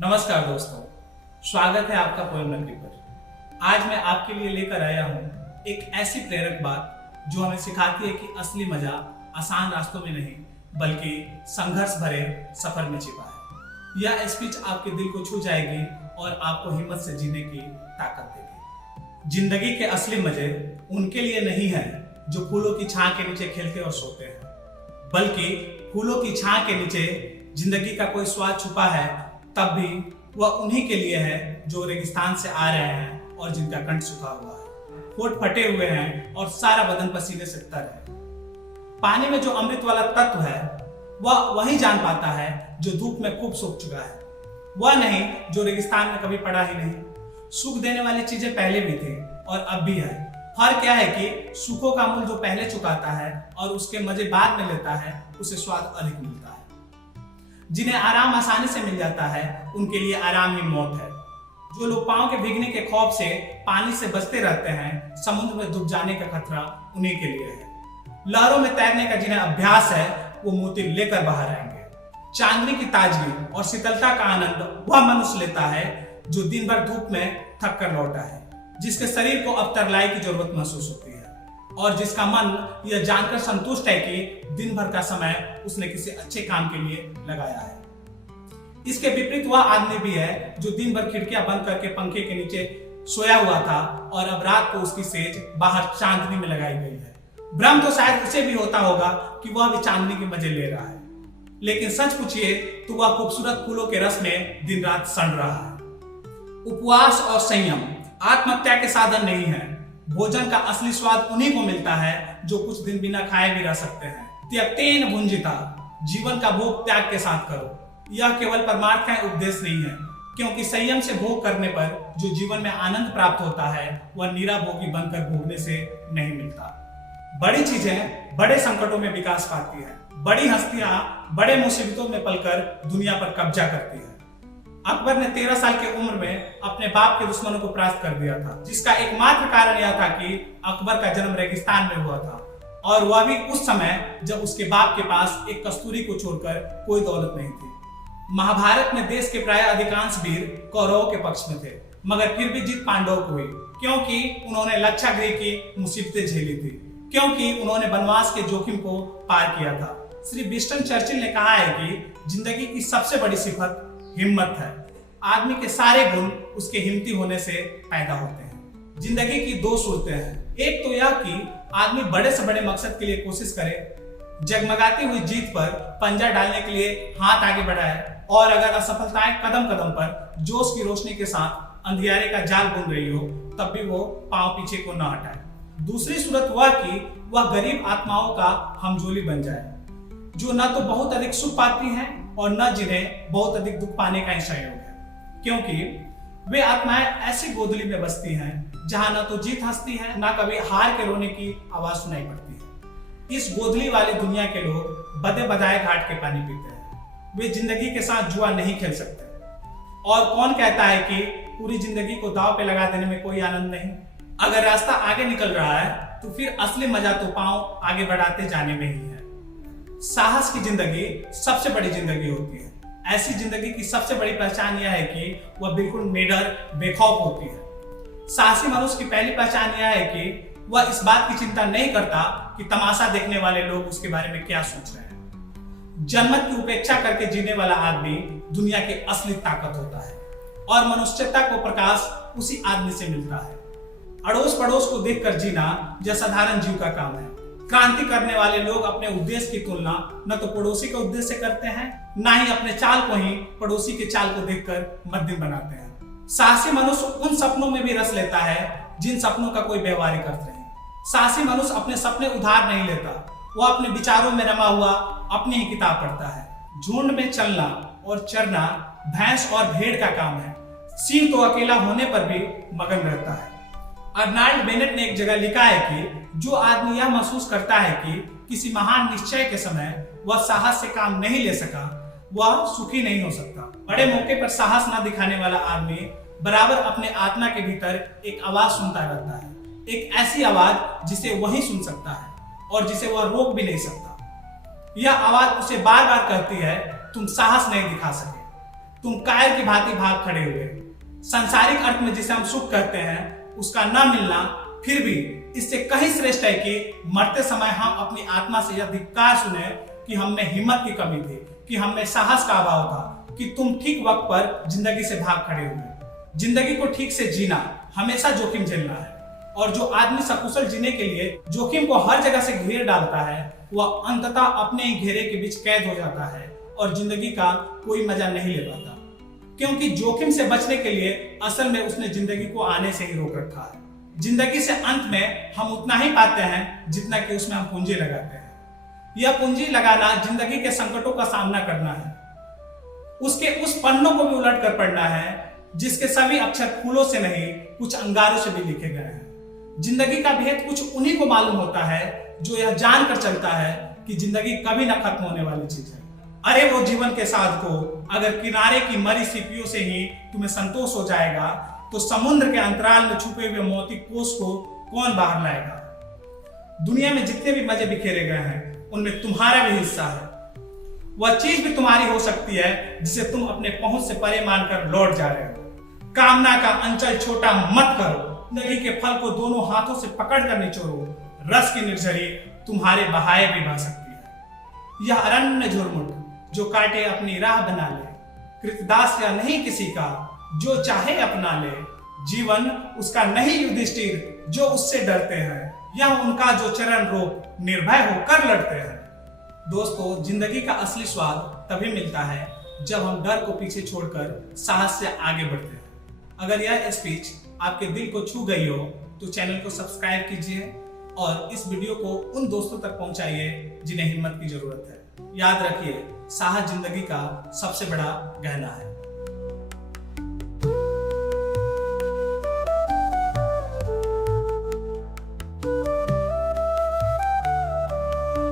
नमस्कार दोस्तों, स्वागत है आपका पोएम नगरी पर। आज मैं आपके लिए लेकर आया हूँ एक ऐसी प्रेरक बात जो हमें सिखाती है कि असली मजा आसान रास्तों में नहीं बल्कि संघर्ष भरे सफर में छिपा है। यह स्पीच आपके दिल को छू जाएगी और आपको हिम्मत से जीने की ताकत देगी। जिंदगी के असली मजे उनके लिए नहीं है जो फूलों की छां के नीचे खेलते और सोते हैं, बल्कि फूलों की छां के नीचे जिंदगी का कोई स्वाद छुपा है, तब भी वह उन्हीं के लिए है जो रेगिस्तान से आ रहे हैं और जिनका कंठ सूखा हुआ है, होंठ फटे हुए हैं और सारा बदन पसीने से तर है। पानी में जो अमृत वाला तत्व है वह वही जान पाता है जो धूप में खूब सूख चुका है, वह नहीं जो रेगिस्तान में कभी पड़ा ही नहीं। सुख देने वाली चीजें पहले भी थी और अब भी है। फर्क क्या है कि सुखों का मूल जो पहले चुकाता है और उसके मजे बाद में लेता है, उसे स्वाद अधिक मिलता है। जिन्हें आराम आसानी से मिल जाता है उनके लिए आराम ही मौत है। जो लोग पांव के भीगने के खौफ से पानी से बचते रहते हैं, समुद्र में डूब जाने का खतरा उन्हीं के लिए है। लहरों में तैरने का जिन्हें अभ्यास है वो मोती लेकर बाहर आएंगे। चांदनी की ताजगी और शीतलता का आनंद वह मनुष्य लेता है जो दिन भर धूप में थक कर लौटा है, जिसके शरीर को अब तरलाई की जरूरत महसूस होती है और जिसका मन यह जानकर संतुष्ट है कि दिन भर का समय उसने किसी अच्छे काम के लिए लगाया है। इसके विपरीत वह आदमी भी है जो दिन भर खिड़कियां बंद करके पंखे के नीचे सोया हुआ था और अब रात को उसकी सेज बाहर चांदनी में लगाई गई है। भ्रम तो शायद उसे भी होता होगा कि वह भी चांदनी के मजे ले रहा है, लेकिन सच पूछिए तो वह खूबसूरत फूलों के रस में दिन रात सड़ रहा है। उपवास और संयम आत्महत्या के साधन नहीं है। भोजन का असली स्वाद उन्हीं को मिलता है जो कुछ दिन बिना खाए भी रह सकते हैं। त्यक्तेन भुंजिता, जीवन का भोग त्याग के साथ करो। यह केवल परमार्थ का उपदेश नहीं है, क्योंकि संयम से भोग करने पर जो जीवन में आनंद प्राप्त होता है वह नीरा भोगी बनकर भोगने से नहीं मिलता। बड़ी चीजें बड़े संकटों में विकास पाती है। बड़ी हस्तियां बड़े मुसीबतों में पलकर दुनिया पर कब्जा करती है। अकबर ने 13 साल की उम्र में अपने बाप के दुश्मनों को परास्त कर दिया था, जिसका एकमात्र कारण यह था कि अकबर का जन्म रेगिस्तान में हुआ था और वह भी उस समय जब उसके बाप के पास एक कस्तूरी को छोड़कर कोई दौलत नहीं थी। महाभारत में देश के प्राय अधिकांश वीर कौरवों के पक्ष में थे, मगर फिर भी जीत पांडवों को हुई, क्योंकि उन्होंने लक्षागृह की मुसीबतें झेली थी, क्योंकि उन्होंने वनवास के जोखिम को पार किया था। श्री विंस्टन चर्चिल ने कहा है कि जिंदगी की सबसे बड़ी सिफत हिम्मत है। आदमी के सारे गुण उसके हिम्मती होने से पैदा होते हैं। जिंदगी की दो सूरतें हैं। एक तो यह कि आदमी बड़े से बड़े मकसद के लिए कोशिश करे, जगमगाती हुई जीत पर पंजा डालने के लिए हाथ आगे बढ़ाए, और अगर असफलताएं कदम कदम पर जोश की रोशनी के साथ अंधियारे का जाल बुन रही हो तब भी वो पांव पीछे को न हटाए। दूसरी सूरत वह कि वह गरीब आत्माओं का हमजोली बन जाए, जो न तो बहुत अधिक सुख पाती हैं और न जिन्हें बहुत अधिक दुख पाने का ही संयोग है, क्योंकि वे आत्माएं ऐसी गोदली में बसती हैं जहां न तो जीत हंसती है न कभी हार के रोने की आवाज सुनाई पड़ती है। इस गोदली वाली दुनिया के लोग बदे बजाए घाट के पानी पीते हैं। वे जिंदगी के साथ जुआ नहीं खेल सकते। और कौन कहता है कि पूरी जिंदगी को दांव पे लगा देने में कोई आनंद नहीं? अगर रास्ता आगे निकल रहा है तो फिर असली मजा तो पांव आगे बढ़ाते जाने में ही है। साहस की जिंदगी सबसे बड़ी जिंदगी होती है। ऐसी जिंदगी की सबसे बड़ी पहचान यह है कि वह बिल्कुल निडर बेखौफ होती है। साहसी मनुष्य की पहली पहचान यह है कि वह इस बात की चिंता नहीं करता कि तमाशा देखने वाले लोग उसके बारे में क्या सोच रहे हैं। जनमत की उपेक्षा करके जीने वाला आदमी दुनिया की असली ताकत होता है और मनुष्यता को प्रकाश उसी आदमी से मिलता है। अड़ोस पड़ोस को देखकर जीना यह साधारण जीव का काम है। क्रांति करने वाले लोग अपने उद्देश्य की तुलना न तो पड़ोसी के उद्देश्य से करते हैं, न ही अपने चाल को ही पड़ोसी के चाल को देखकर मध्यम बनाते हैं। साहसी मनुष्य उन सपनों में भी रस लेता है जिन सपनों का कोई व्यवहारिक अर्थ नहीं। साहसी मनुष्य अपने सपने उधार नहीं लेता, वह अपने विचारों में रमा हुआ अपनी ही किताब पढ़ता है। झुंड में चलना और चरना भैंस और भेड़ का काम है। सिंह तो अकेला होने पर भी मगन रहता है। अर्नाल्ड बेनेट ने एक जगह लिखा है कि जो आदमी यह महसूस करता है कि किसी महान निश्चय के समय वह साहस से काम नहीं ले सका, वह सुखी नहीं हो सकता। बड़े मौके पर साहस न दिखाने वाला आदमी बराबर अपने आत्मा के भीतर एक आवाज सुनता रहता है, एक ऐसी आवाज जिसे वही सुन सकता है और जिसे वह रोक भी नहीं सकता। यह आवाज उसे बार बार कहती है, तुम साहस नहीं दिखा सके, तुम कायर की भांति भाग खड़े हुए। सांसारिक अर्थ में जिसे हम सुख कहते हैं उसका न मिलना फिर भी इससे कहीं श्रेष्ठ है कि मरते समय हम अपनी आत्मा से यह धिक्कार सुने कि हमने हिम्मत की कमी थी, कि हमने साहस का अभाव था, कि तुम ठीक वक्त पर जिंदगी से भाग खड़े हुए। जिंदगी को ठीक से जीना हमेशा जोखिम झेलना है, और जो आदमी सकुशल जीने के लिए जोखिम को हर जगह से घेर डालता है वह अंततः अपने ही घेरे के बीच कैद हो जाता है और जिंदगी का कोई मजा नहीं ले पाता, क्योंकि जोखिम से बचने के लिए असल में उसने जिंदगी को आने से ही रोक रखा है। जिंदगी से अंत में हम उतना ही पाते हैं जितना कि उसमें हम पूंजी लगाते हैं। यह पूंजी लगाना जिंदगी के संकटों का सामना करना है, उसके उस पन्नों को भी उलट कर पढ़ना है जिसके सभी अक्षर फूलों से नहीं कुछ अंगारों से भी लिखे गए हैं। जिंदगी का भेद कुछ उन्हीं को मालूम होता है जो यह जानकर चलता है कि जिंदगी कभी ना खत्म होने वाली चीज है। अरे वो जीवन के साथ को अगर किनारे की मरी सीपियों से ही तुम्हें संतोष हो जाएगा तो समुद्र के अंतराल में छुपे हुए मोती कोष को कौन बाहर लाएगा। दुनिया में जितने भी मजे बिखेरे गए हैं उनमें तुम्हारा भी हिस्सा है। वह चीज भी तुम्हारी हो सकती है जिसे तुम अपने पहुंच से परे मानकर लौट जा रहे हो। कामना का अंचल छोटा मत करो, जिंदगी के फल को दोनों हाथों से पकड़कर निचोड़ो। रस की निर्झरी तुम्हारे बहाए भी बह सकती है। यह अरण्य झुरमुट जो काटे अपनी राह बना ले, कृतदास या नहीं किसी का जो चाहे अपना ले। जीवन उसका नहीं युधिष्ठिर जो उससे डरते हैं, यह उनका जो चरण रोक निर्भय होकर लड़ते हैं। दोस्तों, जिंदगी का असली स्वाद तभी मिलता है जब हम डर को पीछे छोड़कर साहस से आगे बढ़ते हैं। अगर यह स्पीच आपके दिल को छू गई हो तो चैनल को सब्सक्राइब कीजिए और इस वीडियो को उन दोस्तों तक पहुंचाइए जिन्हें हिम्मत की जरूरत है। याद रखिए, साहस जिंदगी का सबसे बड़ा गहना है।